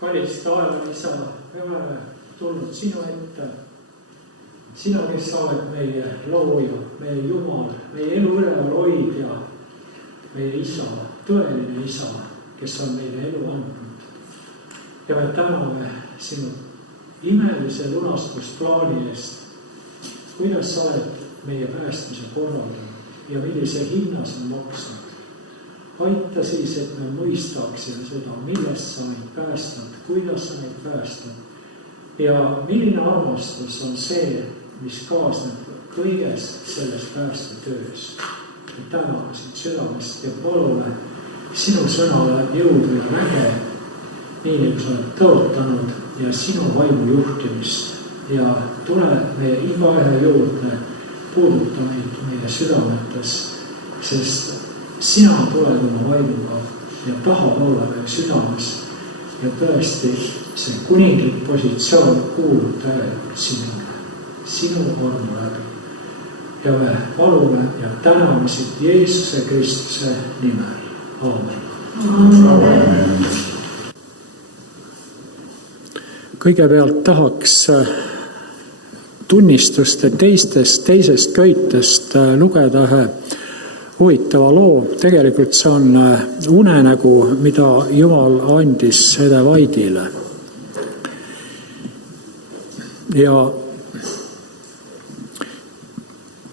Kallis taeva isa, me oleme tulnud sinu ette. Sina, kes sa oled meie looja, meie Jumal, meie elu üleval hoidja, meie isa, tõeline isa, kes on meile elu andnud. Ja me täname sinu imelise lunastusplaani eest, kuidas sa oled meie päästmise korraldanud ja millise hinna sa maksad. Aita siis, et me mõistaksime seda, millest sa meid päästad, kuidas sa meid päästad. Ja milline armastus on see, mis kaasneb kõigest selles päästetöös. Täname sind südamest ja palume sinu sõnale jõudu ja väge, nii nagu sa oled tõotanud ja sinu vaimu juhtimist. Ja tule meie igaühe juurde, puuduta meid meie südametes, sest sina tuled oma vaimuga ja tahad olla meie südames ja tõesti see kuninglik positsioon kuulub täielikult sinule, sinu armu läbi. Ja me palume ja täname sind Jeesuse Kristuse nimel. Aamen. Kõigepealt tahaks tunnistuste teisest köitest lugeda ühe huvitava loo. Tegelikult see on unenägu, mida Jumal andis Ede Vaidile. Ja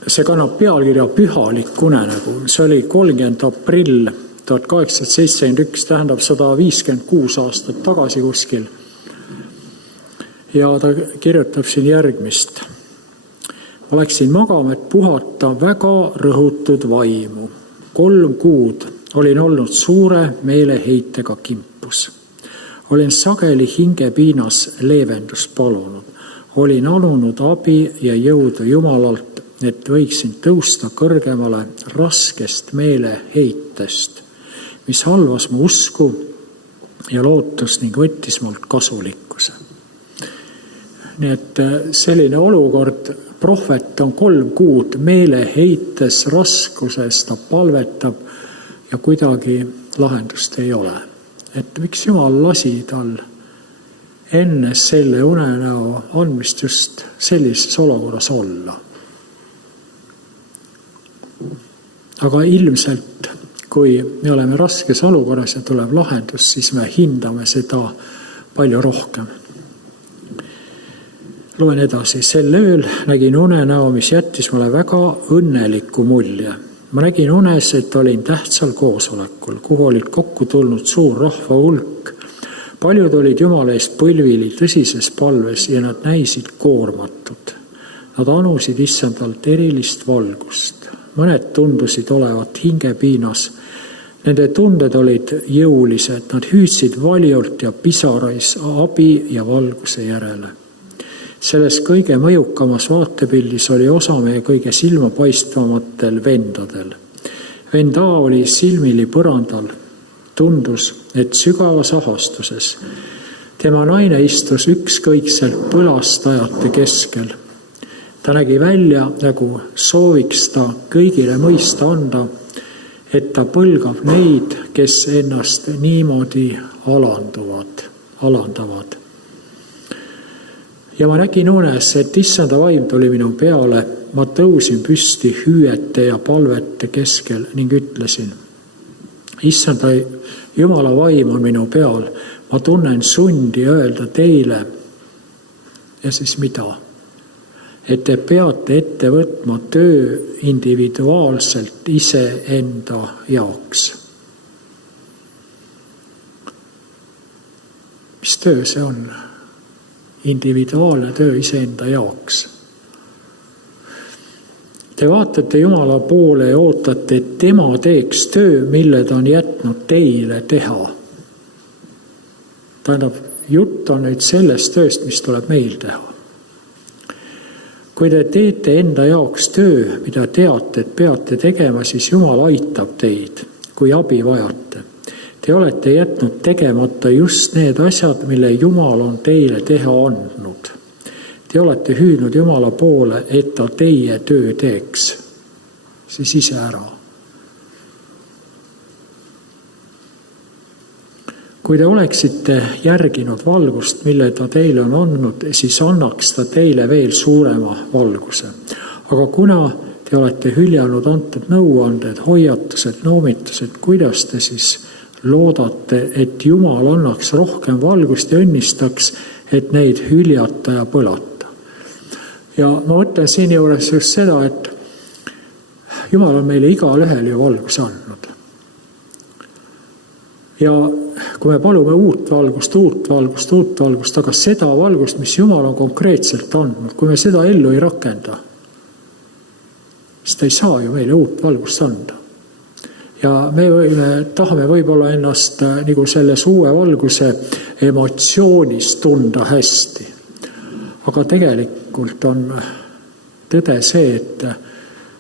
see kannab pealkirja Pühalik unenägu. See oli 30. aprill 1871, tähendab 156 aastat tagasi kuskil. Ja ta kirjutab siin järgmist. Ma läksin magama, et puhata väga rõhutud vaimu. 3 kuud olin olnud suure meeleheitega kimpus. Olin sageli hingepiinas leevendust palunud. Olin alunud abi ja jõudu Jumalalt, et võiksin tõusta kõrgemale raskest meeleheitest, mis halvas mu usku ja lootust ning võttis mult kasulikkuse. Nii et selline olukord, prohvet on 3 kuud meeleheites, raskuses, ta palvetab ja kuidagi lahendust ei ole. Et miks Jumal lasi tal enne selle unenäo andmist just sellises olukorras olla? Aga ilmselt, kui me oleme raskes olukorras ja tuleb lahendus, siis me hindame seda palju rohkem. Loen edasi. Sel ööl nägin unenäo, mis jättis mulle väga õnneliku mulje. Ma nägin unes, et olin tähtsal koosolekul, kuhu olid kokku tulnud suur rahva hulk. Paljud olid Jumala eest põlvili tõsises palves ja nad näisid koormatud. Nad anusid issandalt erilist valgust. Mõned tundusid olevat hingepiinas. Nende tunded olid jõulised, nad hüüdsid valjult ja pisarais abi ja valguse järele. Selles kõige mõjukamas vaatepildis oli osa meie kõige silmapaistvamatel vendadel. Vend A oli silmili põrandal. Tundus, et sügavas ahastuses. Tema naine istus ükskõikselt põlastajate keskel. Ta nägi välja, nagu sooviks ta kõigile mõista anda, et ta põlgab neid, kes ennast niimoodi alandavad. Ja ma nägin unes, et issanda vaim tuli minu peale. Ma tõusin püsti hüüete ja palvete keskel ning ütlesin, issanda Jumala vaim on minu peal. Ma tunnen sundi öelda teile. Ja siis mida? Et te peate ette võtma töö individuaalselt iseenda jaoks. Mis töö see on? Individuaalne töö iseenda jaoks. Te vaatate Jumala poole ja ootate, et tema teeks töö, mille ta on jätnud teile teha. Tähendab, jutt on nüüd sellest tööst, mis tuleb meil teha. Kui te teete enda jaoks töö, mida teate, et peate tegema, siis Jumal aitab teid, kui abi vajate. Te olete jätnud tegemata just need asjad, mille Jumal on teile teha andnud. Te olete hüüdnud Jumala poole, et ta teie töö teeks. Siis ise ära. kui te oleksite järginud valgust, mille ta teile on andnud, siis annaks ta teile veel suurema valguse. Aga kuna te olete hüljanud antud nõuanded, hoiatused, noomitused, kuidas te siis loodate, et Jumal annaks rohkem valgust ja õnnistaks, et neid hüljata ja põlata? Ja ma mõtlen siin juures just seda, et Jumal on meile igal ühel ju valguse andnud. Ja kui me palume uut valgust, aga seda valgust, mis Jumal on konkreetselt andnud, kui me seda ellu ei rakenda, siis ta ei saa ju meile uut valgust anda. Ja me tahame võib-olla ennast nagu selles uue valguse emotsioonis tunda hästi. Aga tegelikult on tõde see, et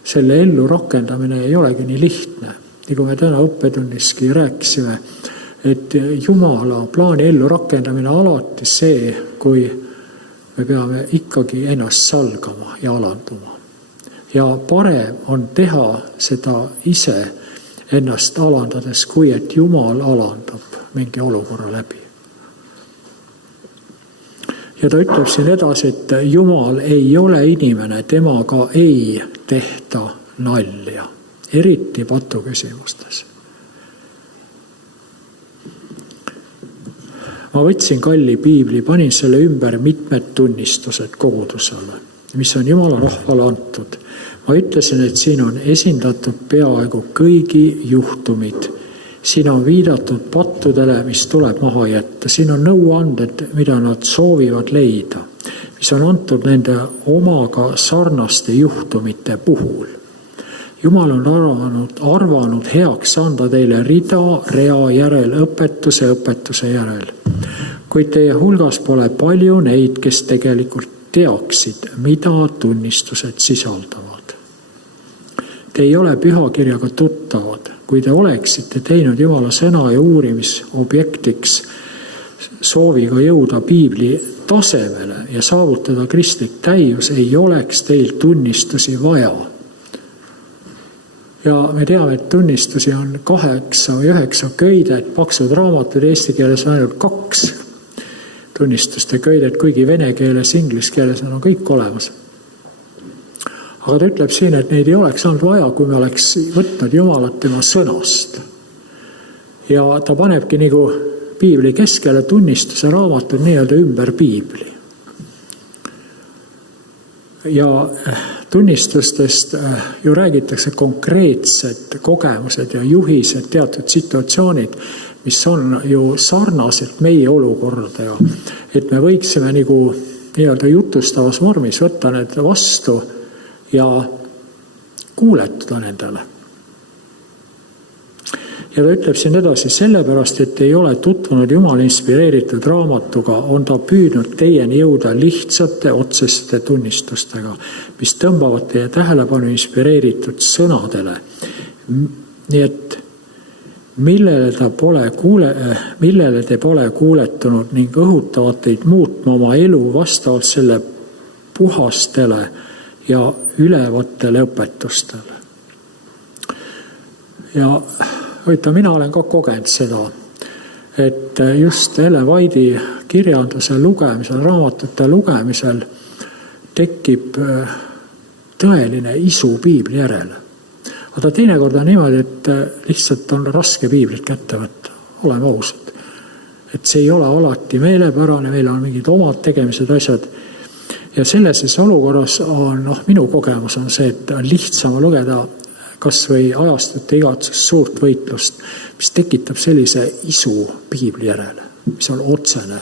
selle ellu rakendamine ei olegi nii lihtne. Nagu me täna õppetunniski rääkisime, et Jumala plaani ellu rakendamine alati see, kui me peame ikkagi ennast salgama ja alanduma. Ja parem on teha seda ise ennast alandades, kui et Jumal alandab mingi olukorra läbi. Ja ta ütleb siin edasi, et Jumal ei ole inimene, temaga ei tehta nalja, eriti patuküsimustes. Ma võtsin kalli piibli, panin selle ümber mitmed tunnistused kogudusele, mis on Jumala rahvale antud. Ma ütlesin, et siin on esindatud peaaegu kõigi juhtumid. Siin on viidatud pattudele, mis tuleb maha jätta. Siin on nõuanded, mida nad soovivad leida, mis on antud nende omaga sarnaste juhtumite puhul. Jumal on arvanud heaks anda teile rea järel õpetuse järel. Kuid teie hulgas pole palju neid, kes tegelikult teaksid, mida tunnistused sisaldavad. Te ei ole pühakirjaga tuttavad. Kui te oleksite teinud Jumala sõna ja uurimisobjektiks sooviga jõuda piibli tasemele ja saavutada kristlik täius, ei oleks teil tunnistusi vaja. Ja me teame, et tunnistusi on 8 või 9 köidet, paksud raamatud, eesti keeles on ainult 2 tunnistuste köidet, kuigi vene keeles, inglise keeles on kõik olemas. Aga ta ütleb siin, et neid ei oleks olnud vaja, kui me oleks võtnud Jumalat tema sõnast. Ja ta panebki nagu piibli keskele tunnistuse raamatud nii-öelda ümber piibli. Ja tunnistustest ju räägitakse konkreetsed kogemused ja juhised, teatud situatsioonid, mis on ju sarnaselt meie olukordadega. Et me võiksime nagu nii-öelda jutustavas vormis võtta need vastu ja kuuletada nendele. Ja ta ütleb siin edasi, sellepärast, et ei ole tutvunud Jumala inspireeritud raamatuga, on ta püüdnud teieni jõuda lihtsate otseste tunnistustega, mis tõmbavad teie tähelepanu inspireeritud sõnadele. Nii et millele te pole kuuletunud ning õhutavad teid muutma oma elu vastavalt selle puhastele ja ülevatele õpetustele. Ja mina olen ka kogenud seda, et just Ellen White'i kirjanduse lugemisel, raamatute lugemisel tekib tõeline isu piibli järele. Aga teinekord on niimoodi, et lihtsalt on raske piiblit kätte võtta, oleme ausad. Et see ei ole alati meelepärane, meil on mingid omad tegemised asjad. Ja selles olukorras on, minu kogemus on see, et on lihtsam lugeda kas või ajastute igatsust suurt võitlust, mis tekitab sellise isu piibli järele, mis on otsene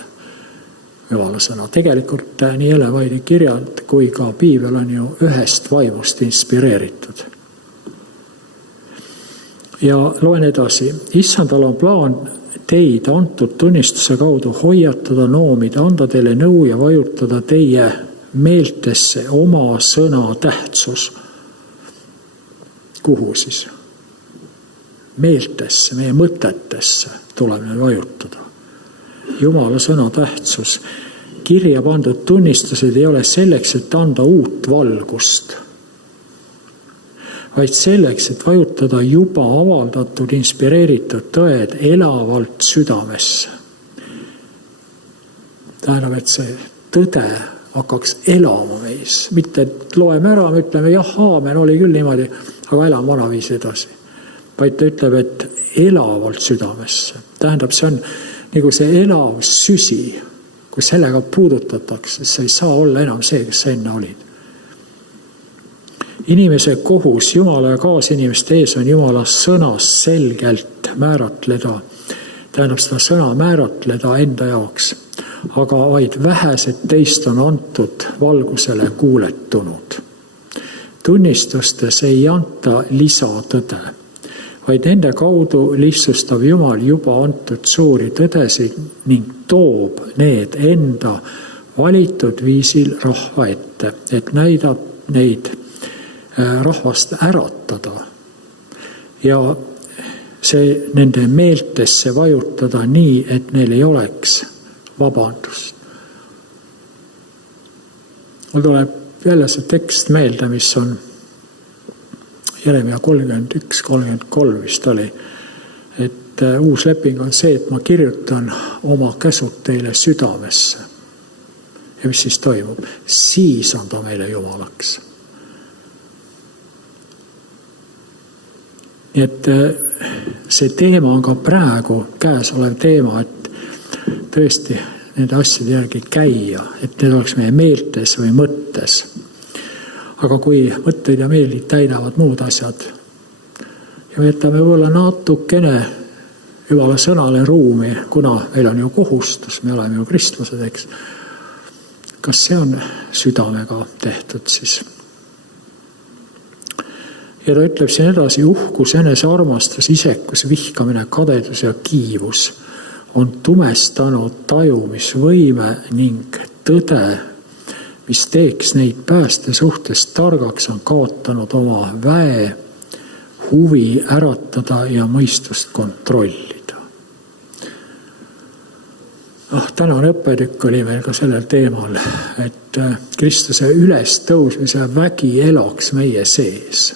Jumala sõna. Tegelikult nii Ellen White'i kirjand kui ka piibel on ju ühest vaimust inspireeritud. Ja loen edasi. Issandal on plaan teid antud tunnistuse kaudu hoiatada, noomida, anda teile nõu ja vajutada teie meeltesse oma sõna tähtsus. Kuhu siis? Meeltesse, meie mõtetesse tuleb meil vajutada. Jumala sõna tähtsus. Kirja pandud tunnistused ei ole selleks, et anda uut valgust, vaid selleks, et vajutada juba avaldatud inspireeritud tõed elavalt südamesse. Tähendab, et see tõde hakkaks elama meis. Mitte, et loeme ära, me ütleme, jah, aamen, oli küll niimoodi, aga elame vanaviisi edasi. Vaid ta ütleb, et elavalt südamesse. Tähendab, see on nagu see elav süsi, kui sellega puudutatakse, see ei saa olla enam see, kes sa enne olid. Inimese kohus Jumala ja kaasinimeste ees on Jumala sõnas selgelt määratleda. Tähendab seda sõna määratleda enda jaoks. Aga vaid vähesed teist on antud valgusele kuuletunud. Tunnistustes ei anta lisatõde, vaid nende kaudu lihtsustab Jumal juba antud suuri tõdesid ning toob need enda valitud viisil rahva ette, et näidab neid rahvast äratada ja see nende meeltesse vajutada nii, et neil ei oleks vabandust. Mul tuleb jälle see tekst meelde, mis on Jeremia 31-33 vist oli, et uus leping on see, et ma kirjutan oma käsud teile südamesse. Ja mis siis toimub? Siis on ta meile Jumalaks. Nii et see teema on ka praegu käesolev teema, et tõesti nende asjade järgi käia, et need oleks meie meeltes või mõttes. Aga kui mõtteid ja meelid täidavad muud asjad ja me jätame võib-olla natukene Jumala sõnale ruumi, kuna meil on ju kohustus, me oleme ju kristlased, eks. Kas see on südamega tehtud siis? Ja ta ütleb siin edasi, uhkus, enesearmastus, isekus, vihkamine, kadedus ja kiivus on tumestanud tajumisvõime ning tõde, mis teeks neid pääste suhtes targaks, on kaotanud oma väe, huvi äratada ja mõistust kontrollida. Tänane õppetükk oli meil ka sellel teemal, et Kristuse ülestõusmise vägi elaks meie sees.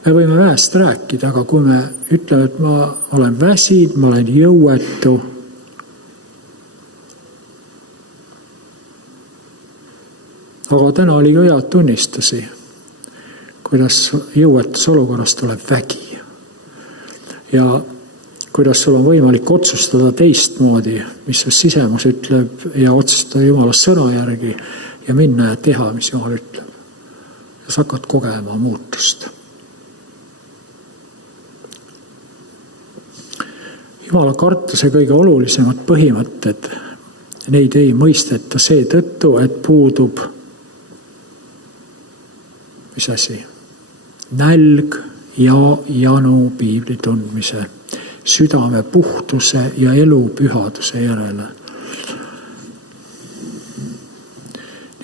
Me võime väest rääkida, aga kui me ütleme, et ma olen väsid, ma olen jõuetu, aga täna oli ka head tunnistusi, kuidas jõuetus olukorras tuleb vägi. Ja kuidas sul on võimalik otsustada teistmoodi, mis su sisemus ütleb ja otsustada Jumala sõna järgi ja minna ja teha, mis Jumal ütleb. Ja sa hakkad kogema muutust. Jumala kartuse kõige olulisemad põhimõtted, neid ei mõisteta seetõttu, et puudub mis asi? Nälg ja janu piibli tundmise, südame puhtuse ja elu pühaduse järele.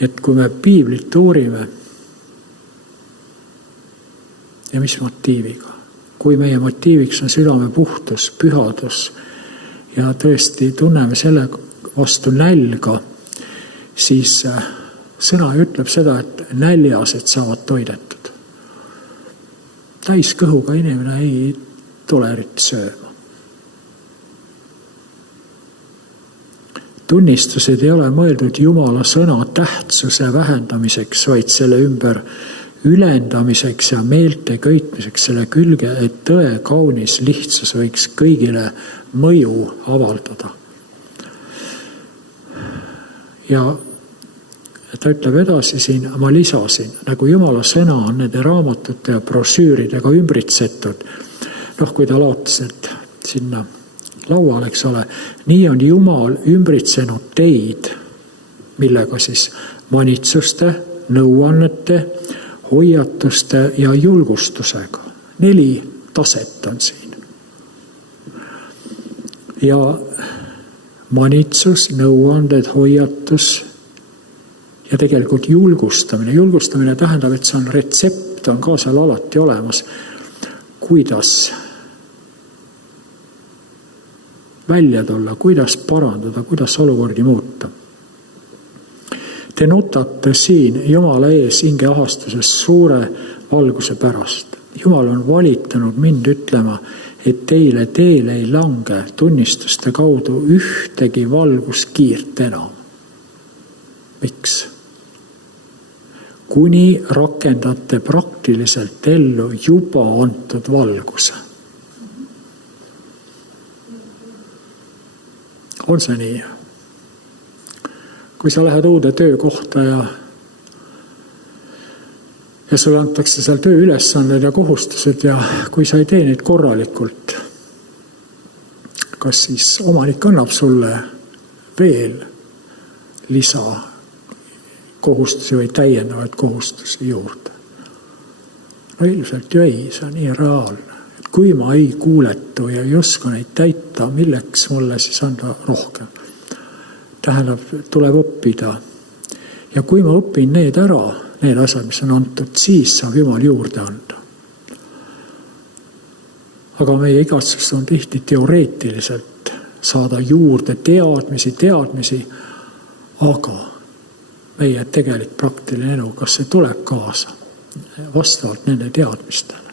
Et kui me piiblit uurime ja mis motiiviga? Kui meie motiiviks on südame puhtus, pühadus ja tõesti tunneme selle vastu nälga, siis sõna ütleb seda, et näljased saavad toidetud. Täis kõhuga inimene ei tule eriti sööma. Tunnistused ei ole mõeldud Jumala sõna tähtsuse vähendamiseks, vaid selle ümber ülendamiseks ja meelte köitmiseks selle külge, et tõe kaunis lihtsus võiks kõigile mõju avaldada. Ja ta ütleb edasi siin, ma lisasin, nagu Jumala sõna on nende raamatute ja brosüüridega ümbritsetud. Kui ta lootis, et sinna laual, eks ole, nii on Jumal ümbritsenud teid, millega siis manitsuste, nõuannete, hoiatuste ja julgustusega. 4 taset on siin. Ja manitsus, nõuanded, hoiatus ja tegelikult julgustamine. Julgustamine tähendab, et see on retsept, on ka seal alati olemas, kuidas välja tulla, kuidas parandada, kuidas olukordi muuta. Te nutate siin Jumala ees hingeahastuses suure valguse pärast. Jumal on valitanud mind ütlema, et teile teele ei lange tunnistuste kaudu ühtegi valguskiirt enam. Miks? Kuni rakendate praktiliselt ellu juba antud valguse. On see nii? Kui sa lähed uude töökohta ja sulle antakse seal tööülesanded ja kohustused ja kui sa ei tee neid korralikult, kas siis omanik annab sulle veel lisa kohustusi või täiendavaid kohustusi juurde? No ilmselt ju ei, see on nii reaalne. Et kui ma ei kuuletu ja ei oska neid täita, milleks mulle siis anda rohkem? Tähendab, tuleb õppida. Ja kui ma õpin need ära, need asjad, mis on antud, siis saab Jumal juurde anda. Aga meie igatsus on tihti teoreetiliselt saada juurde teadmisi, aga meie tegelik praktiline elu, kas see tuleb kaasa vastavalt nende teadmistele.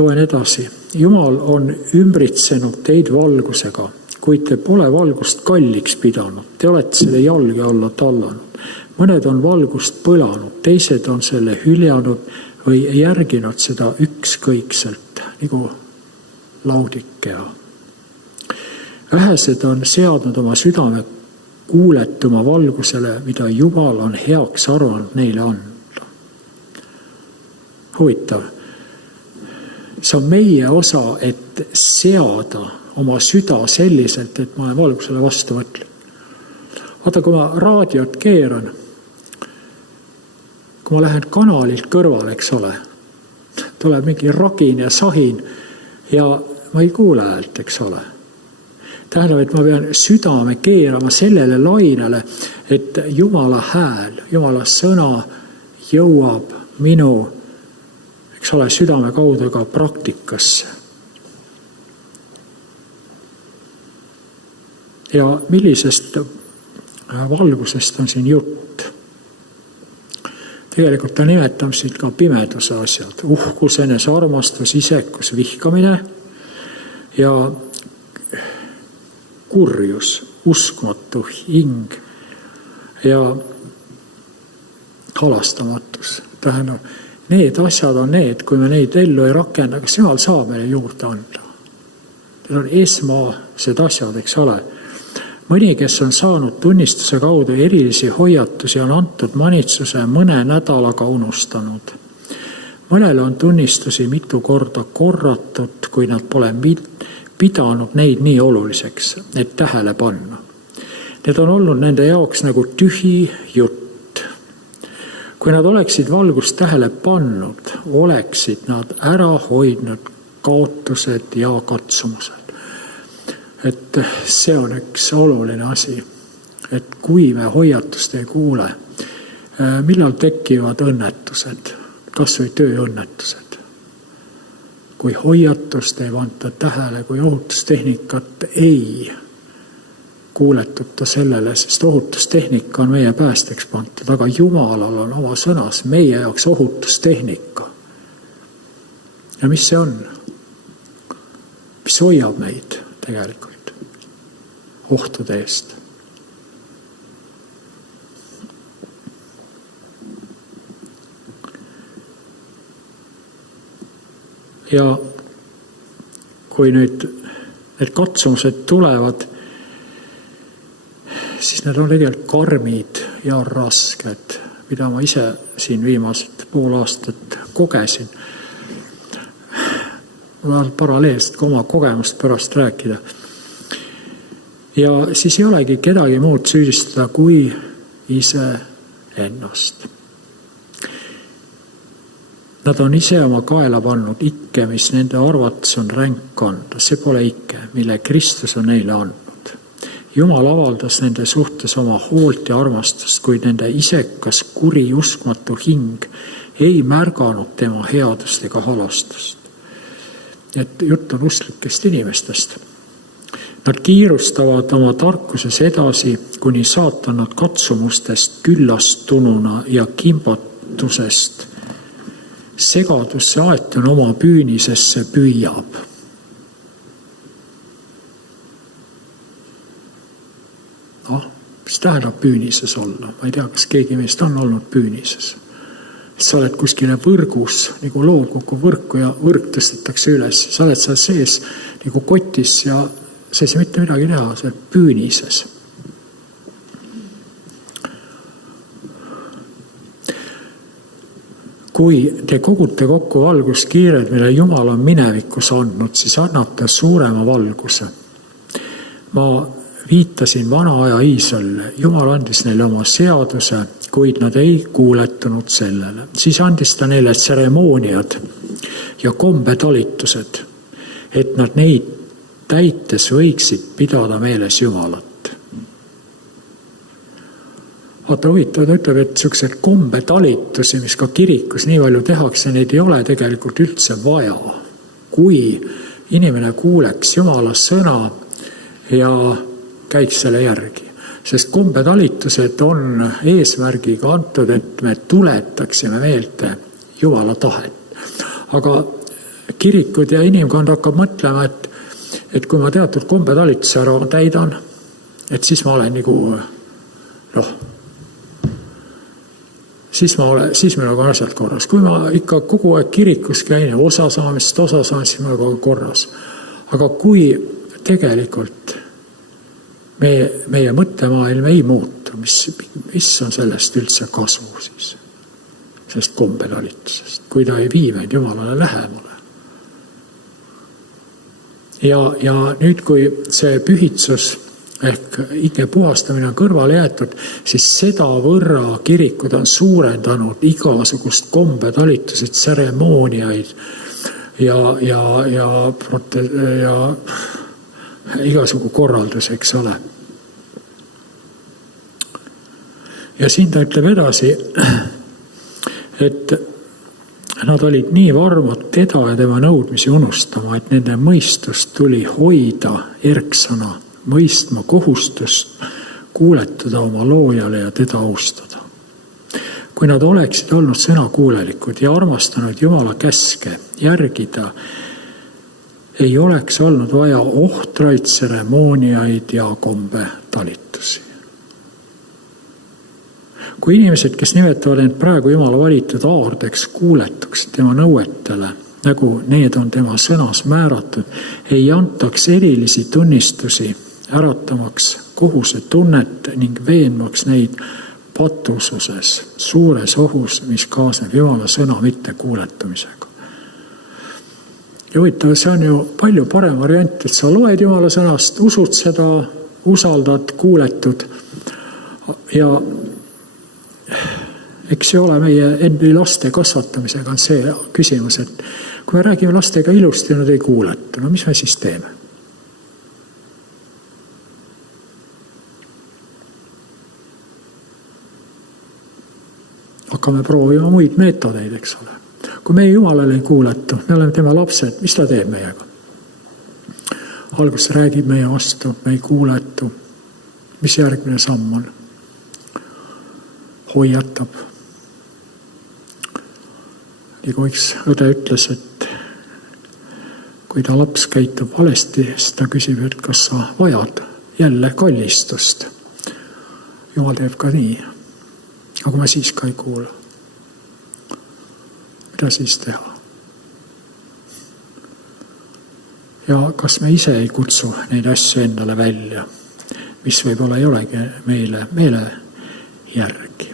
Loen edasi. Jumal on ümbritsenud teid valgusega, kuid te pole valgust kalliks pidanud. Te olete selle jalge alla tallanud. Mõned on valgust põlanud, teised on selle hüljanud või järginud seda ükskõikselt, nagu Laudikea. Vähesed on seadnud oma südame kuuletuma valgusele, mida Jumal on heaks arvanud neile anda. Huvitav. See on meie osa, et seada oma süda selliselt, et ma olen valgusele vastu võtnud. Vaata, kui ma raadiot keeran, kui ma lähen kanalilt kõrvale, eks ole, tuleb mingi ragin ja sahin ja ma ei kuule häält, eks ole. Tähendab, et ma pean südame keerama sellele lainele, et Jumala hääl, Jumala sõna jõuab minu eks ole, südame kaudu ka praktikasse. Ja millisest valgusest on siin jutt? Tegelikult ta nimetab siit ka pimeduse asjad. Uhkus, enesearmastus, isekus, vihkamine ja kurjus, uskmatu hing ja halastamatus. Tähendab, need asjad on need, kui me neid ellu ei rakenda, kas Jumal saab meile juurde anda? Need on esmased asjad, eks ole. Mõni, kes on saanud tunnistuse kaudu erilisi hoiatusi, on antud manitsuse mõne nädalaga unustanud. Mõnele on tunnistusi mitu korda korratud, kui nad pole pidanud neid nii oluliseks, et tähele panna. Need on olnud nende jaoks nagu tühi jutt. Kui nad oleksid valgust tähele pannud, oleksid nad ära hoidnud kaotused ja katsumused. Et see on üks oluline asi, et kui me hoiatust ei kuule, millal tekivad õnnetused, kas või tööõnnetused. Kui hoiatust ei panta tähele, kui ohutustehnikat ei kuuletuta sellele, sest ohutustehnika on meie päästeks pantud, aga Jumalal on oma sõnas meie jaoks ohutustehnika. Ja mis see on? Mis hoiab meid tegelikult ohtude eest? Ja kui nüüd need katsumused tulevad, siis need on tegelikult karmid ja rasked, mida ma ise siin viimased pool aastat kogesin. Ma tahan paralleelselt ka oma kogemust pärast rääkida. Ja siis ei olegi kedagi muud süüdistada kui ise ennast. Nad on ise oma kaela pannud ikke, mis nende arvates on ränk kanda. See pole ikke, mille Kristus on neile andnud. Jumal avaldas nende suhtes oma hoolt ja armastust, kuid nende isekas, kuri, uskmatu hing ei märganud tema headust ega halastust. Et jutt on usklikest inimestest. Nad kiirustavad oma tarkuses edasi, kuni saatan nad katsumustest küllastununa ja kimbatusest segadusse aetun oma püünisesse püüab. Mis tähendab püünises olla? Ma ei tea, kas keegi meist on olnud püünises. Sa oled kuskile võrgus, nagu lood kokku võrku ja võrk tõstetakse üles. Sa oled seal sees nagu kotis ja sa ei saa mitte midagi teha, sa oled püünises. Kui te kogute kokku valguskiired, mille Jumal on minevikus andnud, siis annab ta suurema valguse. Ma viitasin vana aja Iisraelile. Jumal andis neile oma seaduse, kuid nad ei kuuletunud sellele. Siis andis ta neile tseremooniad ja kombetalitused, et nad neid täites võiksid pidada meeles Jumalat. Vaata huvitav, ta ütleb, et niisugused kombetalitusi, mis ka kirikus nii palju tehakse, neid ei ole tegelikult üldse vaja. Kui inimene kuuleks Jumala sõna ja käiks selle järgi. Sest kombetalitused on eesmärgiga antud, et me tuletaksime meelde Jumala tahet. Aga kirikud ja inimkond hakkab mõtlema, et kui ma teatud kombetalituse ära täidan, et siis ma olen nagu, siis meil on asjad korras. Kui ma ikka kogu aeg kirikus käin ja osa saamist, siis meil on korras. Aga kui tegelikult meie mõttemaailm ei muutu, mis on sellest üldse kasu siis? Sellest kombetalitusest, kui ta ei vii meid Jumalale lähemale. Ja nüüd, kui see pühitsus ehk hinge puhastamine on kõrvale jäetud, siis seda võrra kirikud on suurendanud igasugust kombetalitused, tseremooniaid ja igasugu korraldus, eks ole. Ja siin ta ütleb edasi, et nad olid nii varmad teda ja tema nõudmisi unustama, et nende mõistust tuli hoida erksana, mõistma kohustust, kuuletuda oma loojale ja teda austada. Kui nad oleksid olnud sõnakuulelikud ja armastanud Jumala käske järgida, ei oleks olnud vaja ohtraid tseremooniaid ja kombetalitusi. Kui inimesed, kes nimetavad end praegu Jumala valitud aardeks, kuuletuks tema nõuetele, nagu need on tema sõnas määratud, ei antaks erilisi tunnistusi, äratamaks kohusetunnet ning veenmaks neid patususes, suures ohus, mis kaasneb Jumala sõna mitte kuuletamisega. Ja huvitav, see on ju palju parem variant, et sa loed Jumala sõnast, usud seda, usaldad, kuuletud ja eks see ole meie endi laste kasvatamisega on see küsimus, et kui me räägime lastega ilusti, nad ei kuuleta, no mis me siis teeme? Hakkame proovima muid meetodeid, eks ole. Kui meie Jumalale ei kuuletu, me oleme tema lapsed, mis ta teeb meiega? Alguses räägib meie vastu, me ei kuuletu. Mis järgmine samm on? Hoiatab. Nagu üks õde ütles, et kui ta laps käitub valesti, siis ta küsib, et kas sa vajad jälle kallistust. Jumal teeb ka nii. Aga ma siis ka ei kuula. Mida siis teha? Ja kas me ise ei kutsu neid asju endale välja, mis võib-olla ei olegi meile järgi.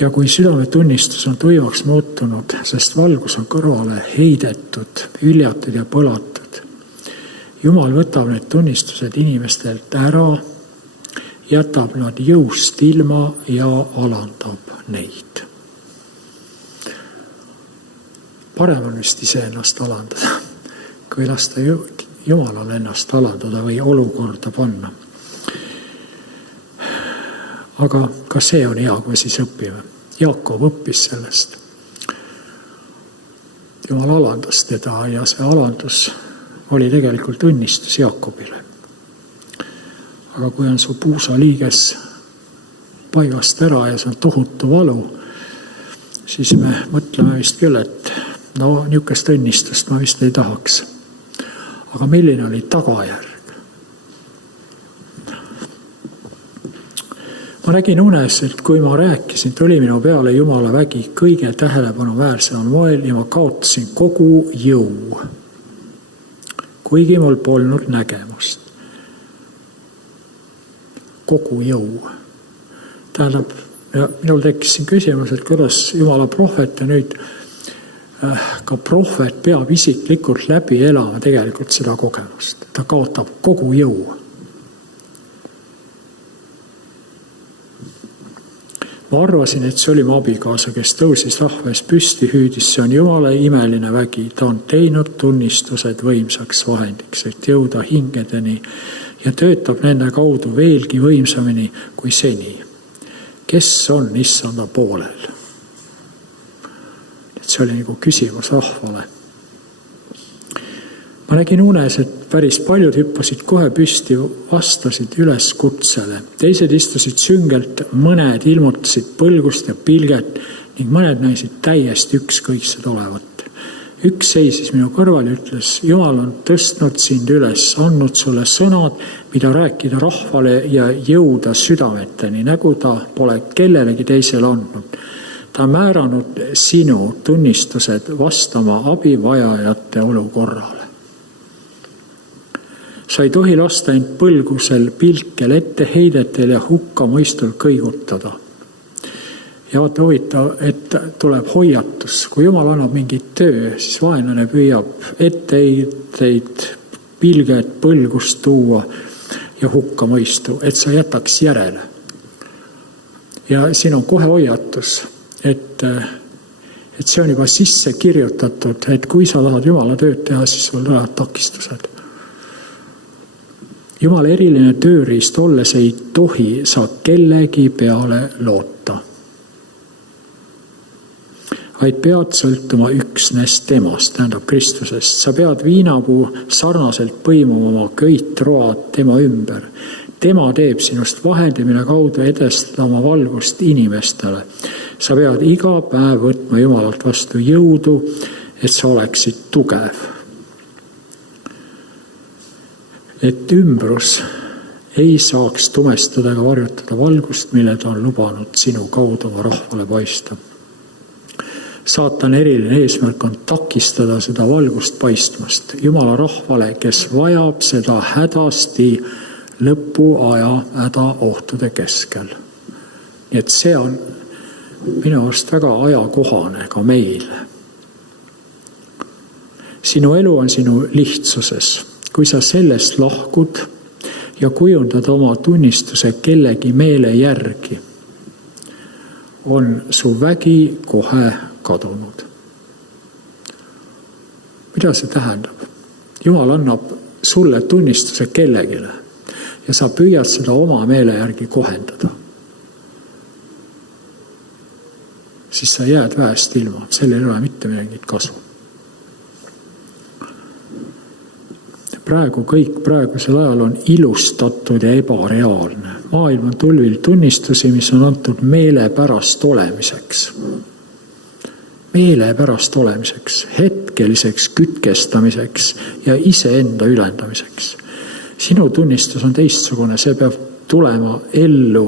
Ja kui südametunnistus on tuimaks muutunud, sest valgus on kõrvale heidetud, hüljatud ja põlatud, Jumal võtab need tunnistused inimestelt ära, jätab nad jõust ilma ja alandab neid. Parem on vist ise ennast alandada, kui lasta Jumalal ennast alandada või olukorda panna. Aga ka see on hea, kui me siis õpime. Jaakob õppis sellest. Jumal alandas teda ja see alandus oli tegelikult õnnistus Jaakobile. Aga kui on su puusaliiges paigast ära ja see on tohutu valu, siis me mõtleme vist küll, et no niisugust õnnistust ma vist ei tahaks. Aga milline oli tagajärg? Ma nägin unes, et kui ma rääkisin, tuli minu peale Jumala vägi kõige tähelepanuväärsel moel ja ma kaotasin kogu jõu, kuigi mul polnud nägemust. Kogu jõu. Tähendab, minul tekkis siin küsimus, et kuidas Jumala prohvet ja nüüd ka prohvet peab isiklikult läbi elama tegelikult seda kogemust. Ta kaotab kogu jõu. Ma arvasin, et see oli mu abikaasa, kes tõusis rahva ees püsti, hüüdis, see on Jumala imeline vägi. Ta on teinud tunnistused võimsaks vahendiks, et jõuda hingedeni ja töötab nende kaudu veelgi võimsamini kui seni. Kes on issanda poolel? See oli nagu küsimus rahvale. Ma nägin unes, et päris paljud hüppasid kohe püsti, vastasid üles kutsele. Teised istusid süngelt, mõned ilmutasid põlgust ja pilget ning mõned näisid täiesti ükskõiksed olevat. Üks seisis minu kõrval ja ütles, Jumal on tõstnud sind üles, andnud sulle sõnad, mida rääkida rahvale ja jõuda südameteni, nagu ta pole kellelegi teisele andnud. Ta on määranud sinu tunnistused vastama abivajajate olukorrale. Sa ei tohi lasta end põlgusel, pilkel, etteheidetel ja hukkamõistul kõigutada. Ja vaata huvitav, et tuleb hoiatus. Kui Jumal annab mingit töö, siis vaenlane püüab etteheideid, pilget, põlgust tuua ja hukkamõistu, et sa jätaks järele. Ja siin on kohe hoiatus, et see on juba sisse kirjutatud, et kui sa tahad Jumala tööd teha, siis sul tulevad takistused. Jumala eriline tööriist olles ei tohi sa kellegi peale loota. Vaid pead sõltuma üksnes temast, tähendab Kristusest. Sa pead viinapuu sarnaselt põimuma oma köitroad tema ümber. Tema teeb sinust vahendi, mille kaudu edestada oma valgust inimestele. Sa pead iga päev võtma Jumalalt vastu jõudu, et sa oleksid tugev. Et ümbrus ei saaks tumestada ega varjutada valgust, mille ta on lubanud sinu kaudu oma rahvale paista. Saatan eriline eesmärk on takistada seda valgust paistmast Jumala rahvale, kes vajab seda hädasti lõpuaja hädaohtude keskel. Nii et see on minu arust väga ajakohane ka meile. Sinu elu on sinu lihtsuses. Kui sa sellest lahkud ja kujundad oma tunnistuse kellegi meele järgi, on su vägi kohe kadunud. Mida see tähendab? Jumal annab sulle tunnistuse kellegile ja sa püüad seda oma meele järgi kohendada. Siis sa jääd väest ilma, sellel ei ole mitte midagi kasu. Praegusel ajal on ilustatud ja ebareaalne. Maailm on tulvil tunnistusi, mis on antud meele pärast olemiseks. Meele pärast olemiseks, hetkeliseks kütkestamiseks ja iseenda ülendamiseks. Sinu tunnistus on teistsugune, see peab tulema ellu.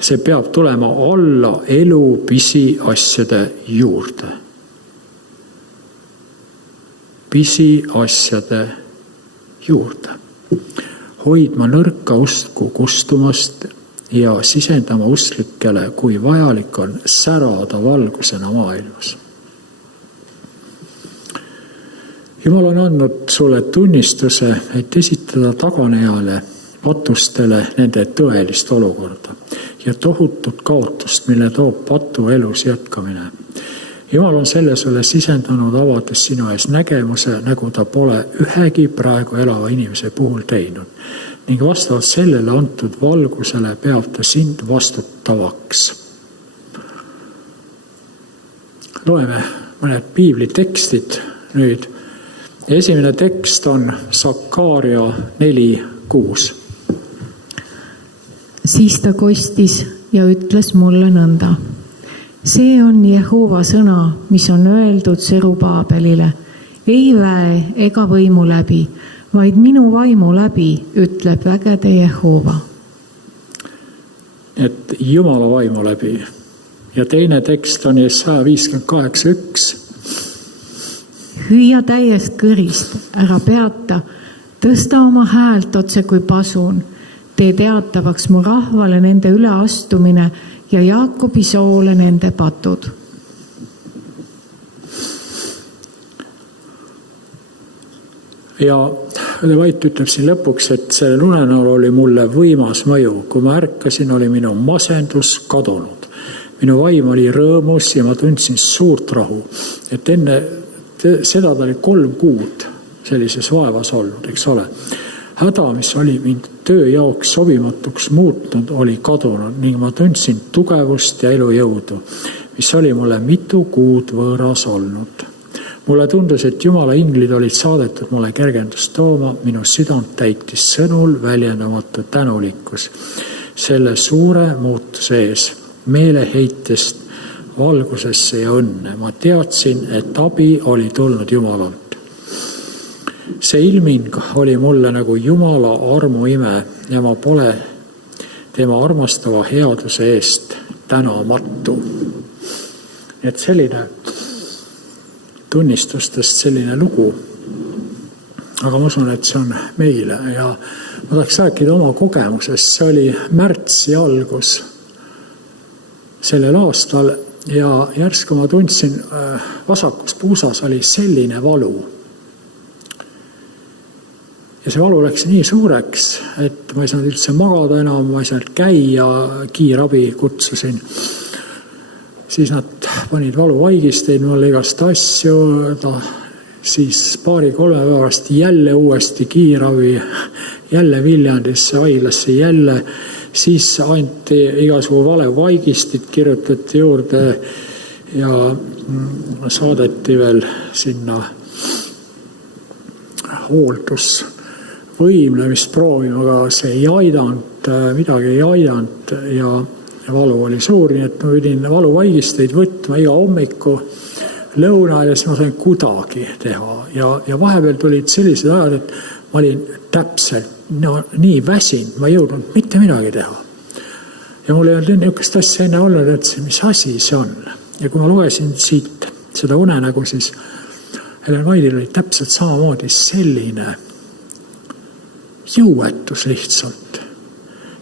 See peab tulema alla elu pisiasjade juurde. Pisiasjade juurde. Hoidma nõrka usku kustumast ja sisendama usklikele, kui vajalik on särada valgusena maailmas. Jumal on andnud sulle tunnistuse, et esitada taganejale patustele nende tõelist olukorda ja tohutut kaotust, mille toob patu elus jätkamine. Jumal on selle sulle sisendanud, avades sinu ees nägemuse, nagu ta pole ühegi praegu elava inimese puhul teinud. Ning vastavalt sellele antud valgusele peab ta sind vastutavaks. loeme mõned piiblitekstid nüüd. Esimene tekst on Sakaaria 4:6. Siis ta kostis ja ütles mulle nõnda. See on Jehova sõna, mis on öeldud Serubaabelile. Ei väe ega võimu läbi, vaid minu vaimu läbi, ütleb vägede Jehova. Et Jumala vaimu läbi. Ja teine tekst on Jesaja 58:1. Hüüa täiest kõrist, ära peata, tõsta oma häält otse kui pasun. Tee teatavaks mu rahvale nende üleastumine ja Jaakobi soole nende patud. Ja Vait ütleb siin lõpuks, et sellel unenäol oli mulle võimas mõju. Kui ma ärkasin, oli minu masendus kadunud. Minu vaim oli rõõmus ja ma tundsin suurt rahu. Et enne seda ta oli 3 kuud sellises vaevas olnud, eks ole. Häda, mis oli mind töö jaoks sobimatuks muutnud, oli kadunud ning ma tundsin tugevust ja elujõudu, mis oli mulle mitu kuud võõras olnud. Mulle tundus, et Jumala inglid olid saadetud mulle kergendust tooma, minu südant täitis sõnul väljendamatu tänulikkus selle suure muutuse ees, meeleheitest valgusesse ja õnne. Ma teadsin, et abi oli tulnud Jumalalt. See ilming oli mulle nagu Jumala armuime ja ma pole tema armastava headuse eest tänamatu. Et selline tunnistustest selline lugu. Aga ma usun, et see on meile ja ma tahaks rääkida oma kogemusest. See oli märtsi algus sellel aastal ja järsku ma tundsin, vasakus puusas oli selline valu. Ja see valu läks nii suureks, et ma ei saanud üldse magada enam, ma ei saanud käia, kiirabi kutsusin. Siis nad panid valuvaigisteid mulle igast asju, siis 2-3 päevast jälle uuesti kiirabi, jälle Viljandisse, Ailasse jälle, siis anti igasugu valevaigistit, kirjutati juurde ja saadeti veel sinna hooldusvõimlemist proovima, aga see ei aidanud, midagi ei aidanud ja valu oli suur, nii et ma pidin valuvaigisteid võtma iga hommiku lõuna ja siis ma sain kudagi teha. Ja vahepeal tulid sellised ajad, et ma olin täpselt nii väsinud, ma ei jõudnud mitte midagi teha. Ja mul ei olnud niisugust asja enne olnud, et mis asi see on. Ja kui ma lugesin siit seda unenägu, siis Helen Vaidil oli täpselt samamoodi selline jõuetus lihtsalt.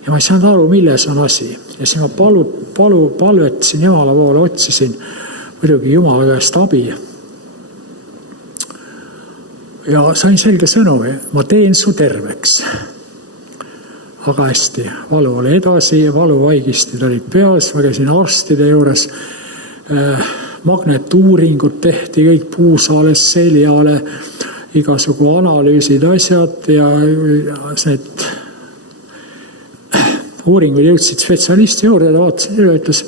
Ja ma ei saanud aru, milles on asi. Ja siis ma palvetasin Jumala poole, otsisin muidugi Jumala käest abi. Ja sain selge sõnumi, ma teen su terveks. Aga hästi, valu oli edasi, valuvaigistid olid peas, ma käisin arstide juures, magnetuuringud tehti kõik puusaale, seljale, igasugu analüüsid, asjad ja need uuringud jõudsid spetsialisti juurde, ta vaatas ja ütles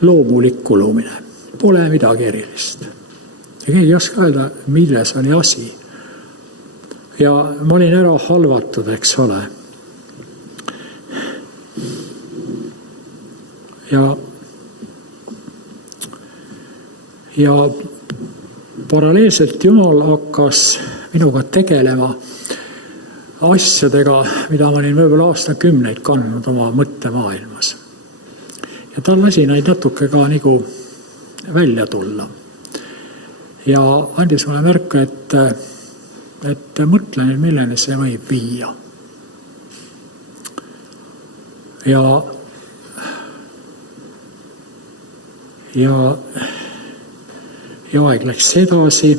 loomulik kulumine, pole midagi erilist. Ja keegi ei oska öelda, milles oli asi. Ja ma olin ära halvatud, eks ole. Ja paralleelselt Jumal hakkas minuga tegelema asjadega, mida ma olin võib-olla aastakümneid kandnud oma mõttemaailmas. Ja ta lasi neid natuke ka nagu välja tulla. Ja andis mulle märku, et mõtle nüüd, milleni see võib viia. Ja aeg läks edasi,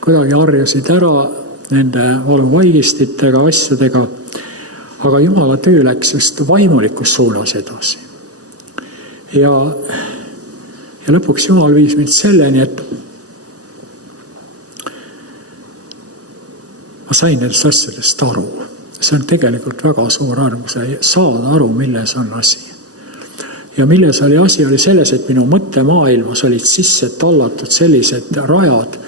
kuidagi harjusid ära nende valuvaigistitega, asjadega, aga Jumala töö läks just vaimulikus suunas edasi. Ja lõpuks Jumal viis mind selleni, et ma sain nendest asjadest aru. See on tegelikult väga suur arv, saada aru, milles on asi. ja milles oli asi, oli selles, et minu mõttemaailmas olid sisse tallatud sellised rajad,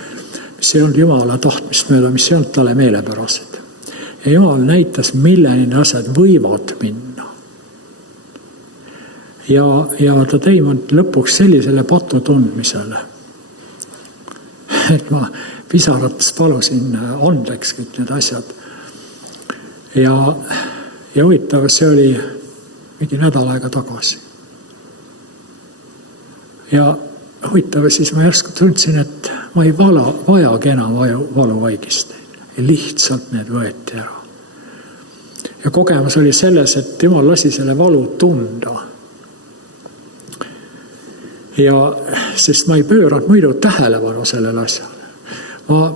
mis ei olnud Jumala tahtmist mööda, mis ei olnud talle meelepärased. Ja Jumal näitas, milleni need asjad võivad minna. Ja ta tõi mind lõpuks sellisele patu tundmisele, et ma pisarates palusin andeks kõik need asjad. Ja huvitav, see oli mingi nädal aega tagasi. Ja huvitav, siis ma järsku tundsin, et ma ei vajagi enam valuvaigisteid. Ja lihtsalt need võeti ära. Ja kogemus oli selles, et Jumal lasi selle valu tunda. Ja sest ma ei pööranud muidu tähelepanu sellele asjale. Ma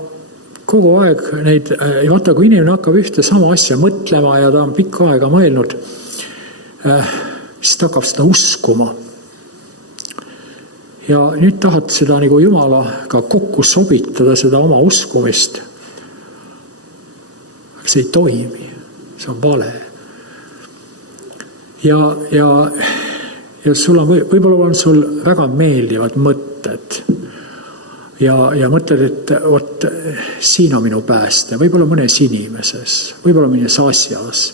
kogu aeg neid, vaata, kui inimene hakkab ühte sama asja mõtlema ja ta on pikka aega mõelnud, siis ta hakkab seda uskuma. Ja nüüd tahad seda nagu Jumalaga kokku sobitada, seda oma uskumist. Aga see ei toimi, see on vale. Ja sul on, võib-olla on sul väga meeldivad mõtted ja mõtled, et vot, siin on minu pääste, võib-olla mõnes inimeses, võib-olla mõnes asjas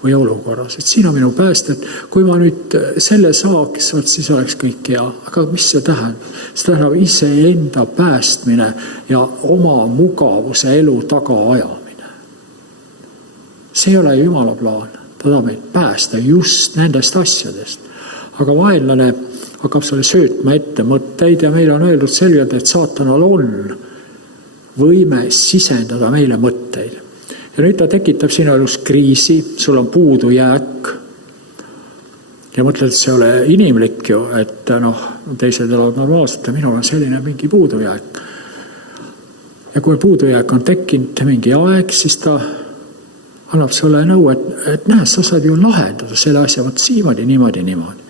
või olukorras, et siin on minu pääste, et kui ma nüüd selle saaks, siis oleks kõik hea. Aga mis see tähendab? See tähendab iseenda päästmine ja oma mugavuse elu taga ajamine. See ei ole Jumala plaan. Ta tahab meid päästa just nendest asjadest. Aga vaenlane hakkab sulle söötma ette mõtteid ja meil on öeldud selgelt, et saatanal on võime sisendada meile mõtteid. Ja nüüd ta tekitab sinu elus kriisi, sul on puudujääk. Ja mõtled, et see ei ole inimlik ju, et teised elavad normaalselt ja minul on selline mingi puudujääk. Ja kui puudujääk on tekkinud mingi aeg, siis ta annab sulle nõu, et näe, sa saad ju lahendada selle asja, võt niimoodi.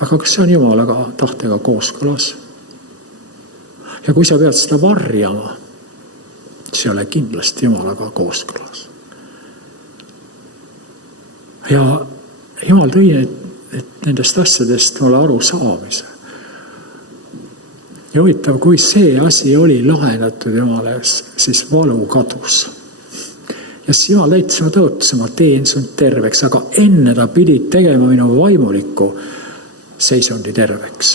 Aga kas see on Jumalaga tahtega kooskõlas? Ja kui sa pead seda varjama, see ei ole kindlasti Jumalaga kooskõlas. Ja Jumal tõi et nendest asjadest mulle aru saamise. Ja huvitav, kui see asi oli lahendatud Jumales, siis valu kadus. Ja siis Jumal täitis ma tõotuse, ma teen sind terveks, aga enne ta pidid tegema minu vaimuliku seisundi terveks.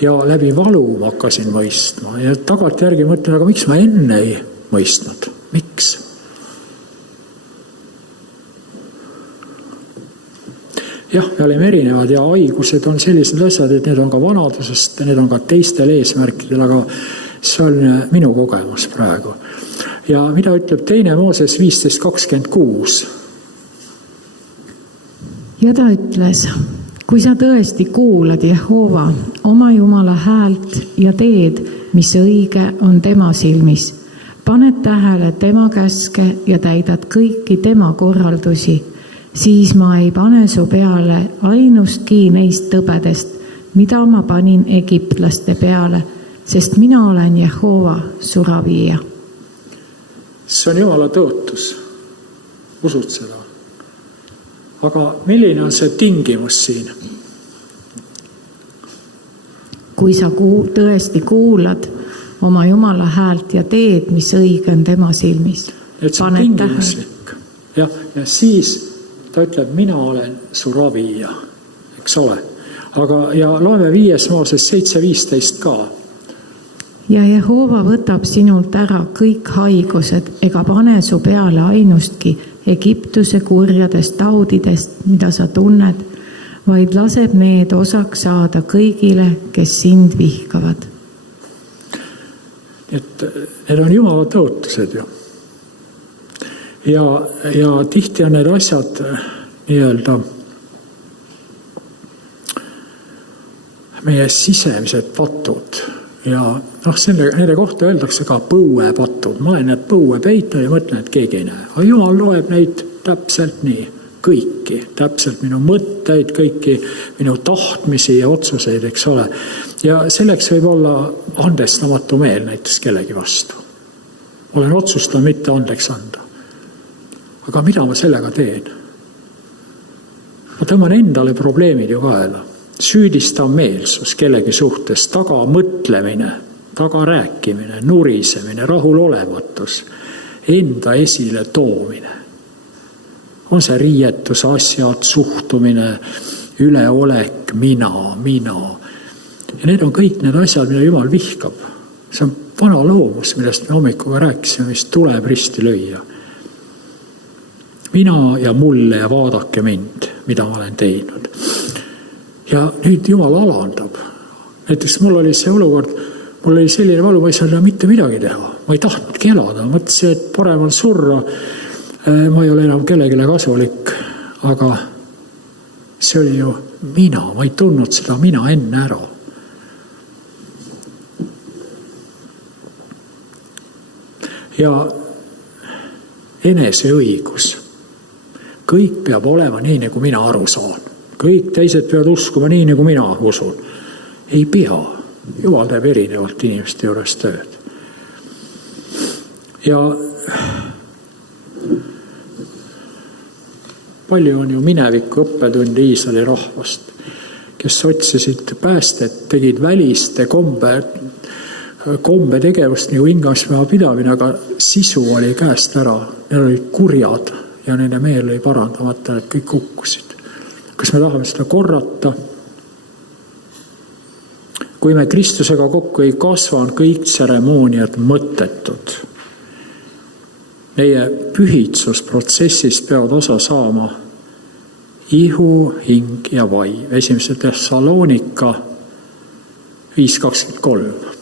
Ja läbi valu ma hakkasin mõistma ja tagantjärgi mõtlen, aga miks ma enne ei mõistnud? Miks? Jah, me oleme erinevad ja haigused on sellised asjad, et need on ka vanadusest, need on ka teistel eesmärkidel, aga see on minu kogemus praegu. Ja mida ütleb 2. Mooses 15:26? Ja ta ütles, kui sa tõesti kuulad Jehova oma Jumala häält ja teed, mis õige on tema silmis, paned tähele tema käske ja täidad kõiki tema korraldusi, siis ma ei pane su peale ainustki neist tõbedest, mida ma panin egiptlaste peale, sest mina olen Jehova, su ravija. See on Jumala tõotus. Usud seda? Aga milline on see tingimus siin? Kui sa tõesti kuulad oma Jumala häält ja teed, mis õige on tema silmis. Et see on tingimuslik. Ja siis ta ütleb, mina olen su ravija, eks ole. Ja loeme 5. Mooses 7:15 ka. Ja Jehova võtab sinult ära kõik haigused ega pane su peale ainustki Egiptuse kurjadest taudidest, mida sa tunned, vaid laseb need osaks saada kõigile, kes sind vihkavad. Et need on Jumala tõotused ju. Ja tihti on need asjad nii-öelda meie sisemised patud. Ja nende kohta öeldakse ka põuepatud. Ma olen need põue peitnud ja mõtlen, et keegi ei näe. Aga Jumal loeb neid täpselt nii, kõiki, täpselt minu mõtteid, kõiki minu tahtmisi ja otsuseid, eks ole. Ja selleks võib olla andestamatu meel näiteks kellegi vastu. Olen otsustanud mitte andeks anda. Aga mida ma sellega teen? ma tõmban endale probleemid ju kaela. Süüdistav meelsus kellegi suhtes, tagamõtlemine, tagarääkimine, nurisemine, rahulolematus, enda esile toomine. On see riietus, asjad, suhtumine, üleolek, mina. Ja need on kõik need asjad, mida Jumal vihkab. See on vana loomus, millest me hommikuga rääkisime, mis tuleb risti lüüa. Mina ja mulle ja vaadake mind, mida ma olen teinud. Ja nüüd Jumal alandab. Näiteks mul oli see olukord, mul oli selline valu, ma ei saa mitte midagi teha. Ma ei tahtnudki elada, mõtlesin, et parem on surra, ma ei ole enam kellegile kasulik, aga see oli ju mina, ma ei tundnud seda mina enne ära. Ja eneseõigus. Kõik peab olema nii, nagu mina aru saan. Kõik teised peavad uskuma nii, nagu mina usun. Ei pea. Jumal teeb erinevalt inimeste juures tööd. Ja palju on ju mineviku õppetundi Iisraeli rahvast, kes otsisid päästet, tegid väliste kombe tegevust nagu ingasmaa pidamine, aga sisu oli käest ära. Need olid kurjad ja nende meel oli parandamata, et kõik hukkusid. Kas me tahame seda korrata? Kui me Kristusega kokku ei kasva, on kõik tseremooniad mõttetud. Meie pühitsusprotsessis peavad osa saama ihu, hing ja vaim. 1. Thessalonika 5.23.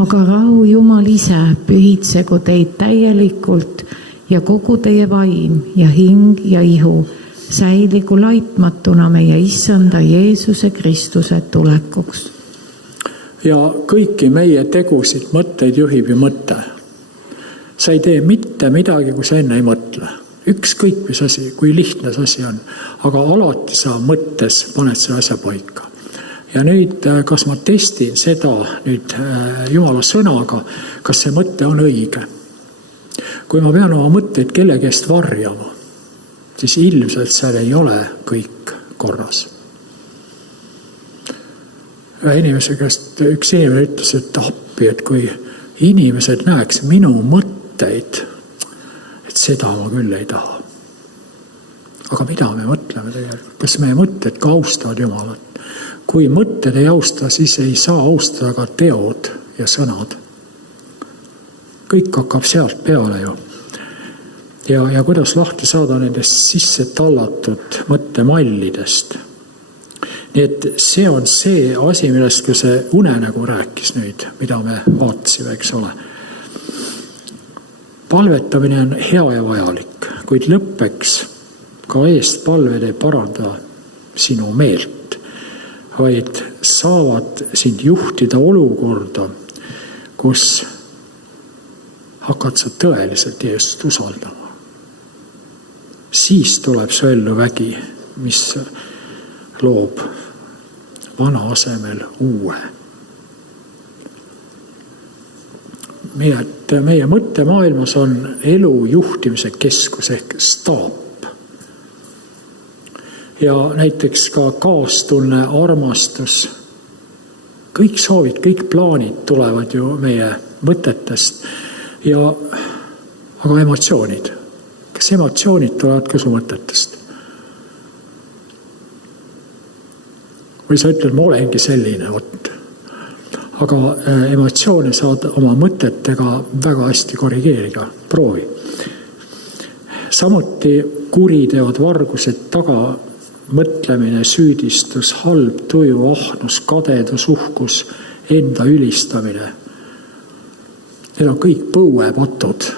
Aga rahu Jumal ise pühitsegu teid täielikult ja kogu teie vaim ja hing ja ihu säiligu laitmatuna meie Issanda Jeesuse Kristuse tulekuks. Ja kõiki meie tegusid, mõtteid juhib ju mõte. Sa ei tee mitte midagi, kui sa enne ei mõtle. Ükskõik mis asi, kui lihtne see asi on, aga alati sa mõttes paned selle asja paika. Ja nüüd, kas ma testin seda nüüd Jumala sõnaga, kas see mõte on õige? Kui ma pean oma mõtteid kellegi eest varjama, siis ilmselt seal ei ole kõik korras. Ühe inimese käest üks inimene ütles, et appi, et kui inimesed näeks minu mõtteid, et seda ma küll ei taha. Aga mida me mõtleme tegelikult? Kas meie mõtted ka austavad Jumalat? Kui mõtted ei austa, siis ei saa austada ka teod ja sõnad. Kõik hakkab sealt peale ju. Ja kuidas lahti saada nendest sisse tallatud mõttemallidest. Nii et see on see asi, millest kui see unenägu rääkis nüüd, mida me vaatasime, eks ole. Palvetamine on hea ja vajalik, kuid lõppeks ka eest palved ei paranda sinu meelt, vaid saavad sind juhtida olukorda, kus hakkad sa tõeliselt Jeesust usaldama. Siis tuleb su ellu vägi, mis loob vana asemel uue. Meie mõttemaailmas on elu juhtimise keskus ehk staap. Ja näiteks ka kaastunne, armastus, kõik soovid, kõik plaanid tulevad ju meie mõtetest, aga emotsioonid. Kas emotsioonid tulevad ka su mõtetest? Või sa ütled, ma olengi selline, aga emotsioone saad oma mõtetega väga hästi korrigeerida, proovi. Samuti kuriteod, vargused, tagamõtlemine, süüdistus, halb tuju, ahnus, kadedus, uhkus, enda ülistamine. Need on kõik põuepatud.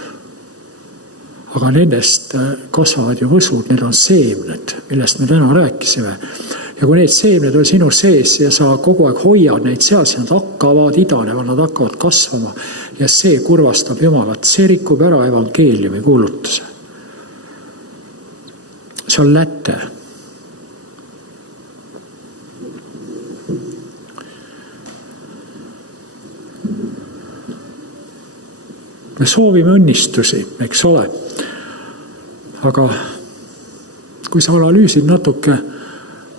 Aga nendest kasvavad ju võsud, need on seemned, millest me täna rääkisime. Ja kui need seemned on sinu sees ja sa kogu aeg hoiad neid seas, nad hakkavad idanema, nad hakkavad kasvama ja see kurvastab Jumalat, see rikub ära evangeeliumi kuulutuse. See on läte. Me soovime õnnistusi, eks ole. Aga kui sa analüüsid natuke,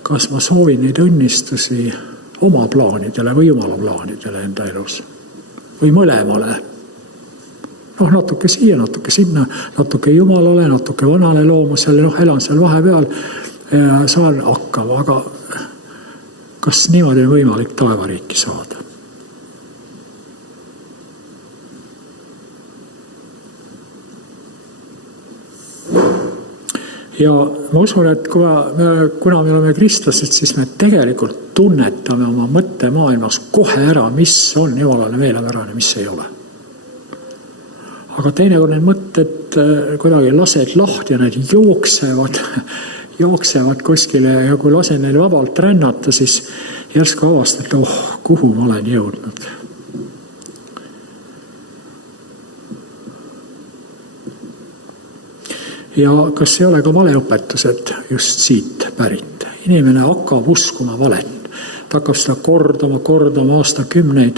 kas ma soovin neid õnnistusi oma plaanidele või Jumala plaanidele enda elus või mõlemale. Natuke siia, natuke sinna, natuke Jumalale, natuke vanale loomusele, elan seal vahepeal ja saan hakkama, aga kas niimoodi on võimalik taevariiki saada? Ja ma usun, et kuna me oleme kristlased, siis me tegelikult tunnetame oma mõttemaailmas kohe ära, mis on Jumalale meelepärane, mis ei ole. Aga teinekord need mõtted kuidagi lased lahti ja need jooksevad kuskile ja kui lasen neil vabalt rännata, siis järsku avastad, kuhu ma olen jõudnud. Ja kas ei ole ka valeõpetused just siit pärit? Inimene hakkab uskuma valet. Ta hakkab seda kordama aastakümneid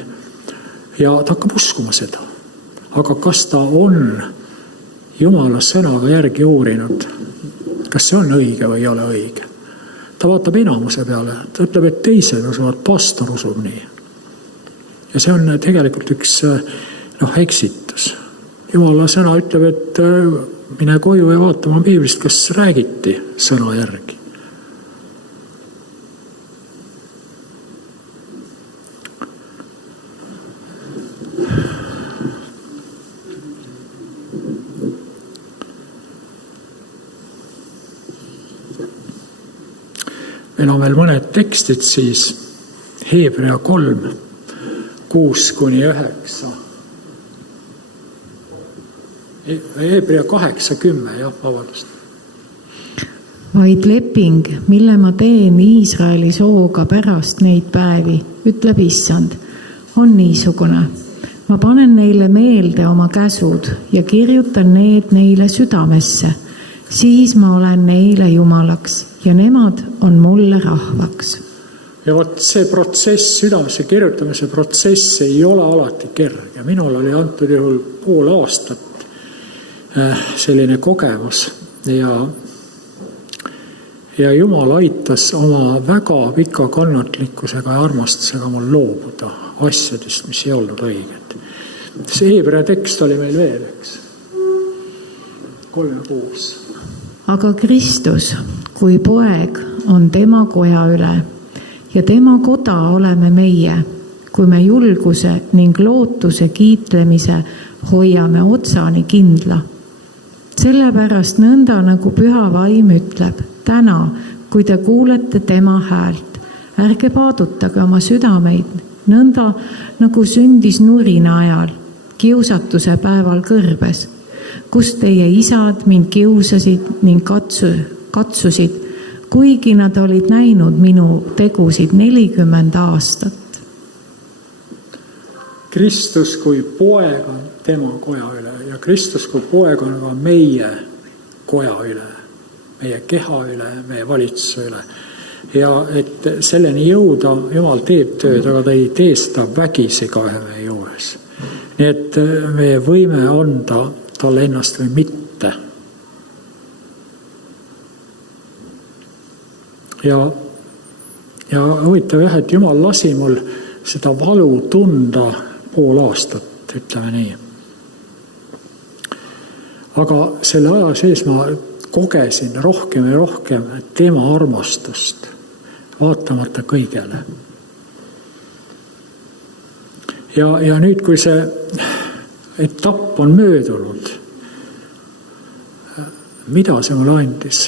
ja ta hakkab uskuma seda. Aga kas ta on Jumala sõnaga järgi uurinud? Kas see on õige või ei ole õige? Ta vaatab enamuse peale. Ta ütleb, et teised usuvad, pastor usub nii. Ja see on tegelikult üks eksitus. Jumala sõna ütleb, et mine koju ja vaatama piiblist, kas räägiti sõna järgi. Meil on veel mõned tekstid siis Hebrea 3, 6-9. Hebrea 8-10, vabandust. Vaid leping, mille ma teen Iisraeli sooga pärast neid päevi, ütleb Issand, on niisugune. Ma panen neile meelde oma käsud ja kirjutan need neile südamesse. Siis ma olen neile Jumalaks ja nemad on mulle rahvaks. Ja vot see protsess, südamesse kirjutamise protsess ei ole alati kerge. Minul oli antud juhul pool aastat selline kogemus ja Jumal aitas oma väga pika kannatlikkusega ja armastusega mul loobuda asjadest, mis ei olnud õiged. See Hebrea tekst oli meil veel, eks? 3-6. Aga Kristus, kui poeg, on tema koja üle ja tema koda oleme meie, kui me julguse ning lootuse kiitlemise hoiame otsani kindla. Sellepärast nõnda, nagu Püha Vaim ütleb, täna, kui te kuulete tema häält, ärge paadutage oma südameid, nõnda nagu sündis nurina ajal, kiusatuse päeval kõrbes, kus teie isad mind kiusasid ning katsusid, kuigi nad olid näinud minu tegusid 40 aastat. Kristus kui poeg on tema koja üle ja Kristus kui poeg on ka meie koja üle, meie keha üle, meie valitsuse üle. Ja et selleni jõuda, Jumal teeb tööd, aga ta ei tee seda vägisi kahe meie juures. Nii et me võime anda talle ennast või mitte. Ja huvitav et Jumal lasi mul seda valu tunda pool aastat, ütleme nii. Aga selle aja sees ma kogesin rohkem ja rohkem tema armastust, vaatamata kõigele. Ja nüüd, kui see etapp on möödunud, mida see mulle andis?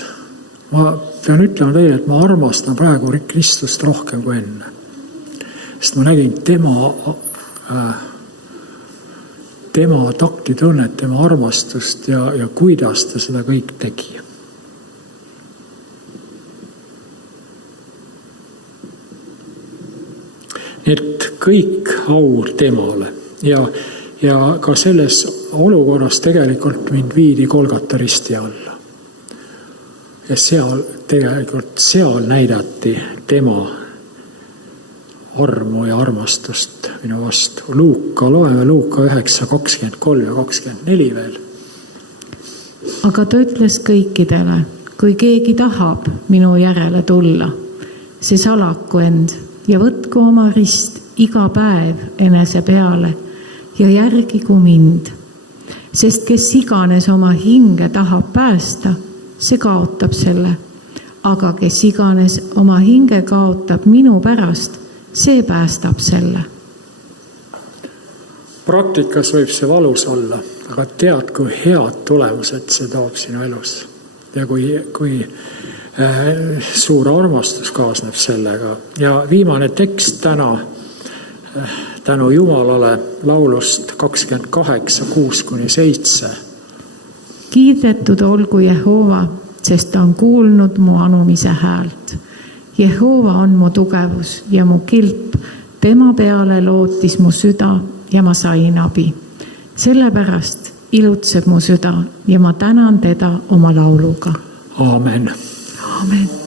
Ma pean ütlema teile, et ma armastan praegu Kristust rohkem kui enne. Sest ma nägin tema taktitunnet, tema armastust ja kuidas ta seda kõik tegi. Et kõik aur temale ja ka selles olukorras tegelikult mind viidi Golgata risti alla. Ja seal näidati tema armu ja armastust minu vastu. Loeme Luuka 9, 23 ja 24 veel. Aga ta ütles kõikidele, kui keegi tahab minu järele tulla, see salaku end ja võtku oma rist iga päev enese peale ja järgigu mind. Sest kes iganes oma hinge tahab päästa, see kaotab selle. Aga kes iganes oma hinge kaotab minu pärast, see päästab selle. Praktikas võib see valus olla, aga tead, kui head tulemused see toob sinu elus. Ja kui suur armastus kaasneb sellega. Ja viimane tekst täna tänu Jumalale laulust 28, 6-7. Kiidetud olgu Jehova, sest ta on kuulnud mu anumise häält. Jehova on mu tugevus ja mu kilp, tema peale lootis mu süda ja ma sain abi. Sellepärast ilutseb mu süda ja ma tänan teda oma lauluga. Aamen. Aamen.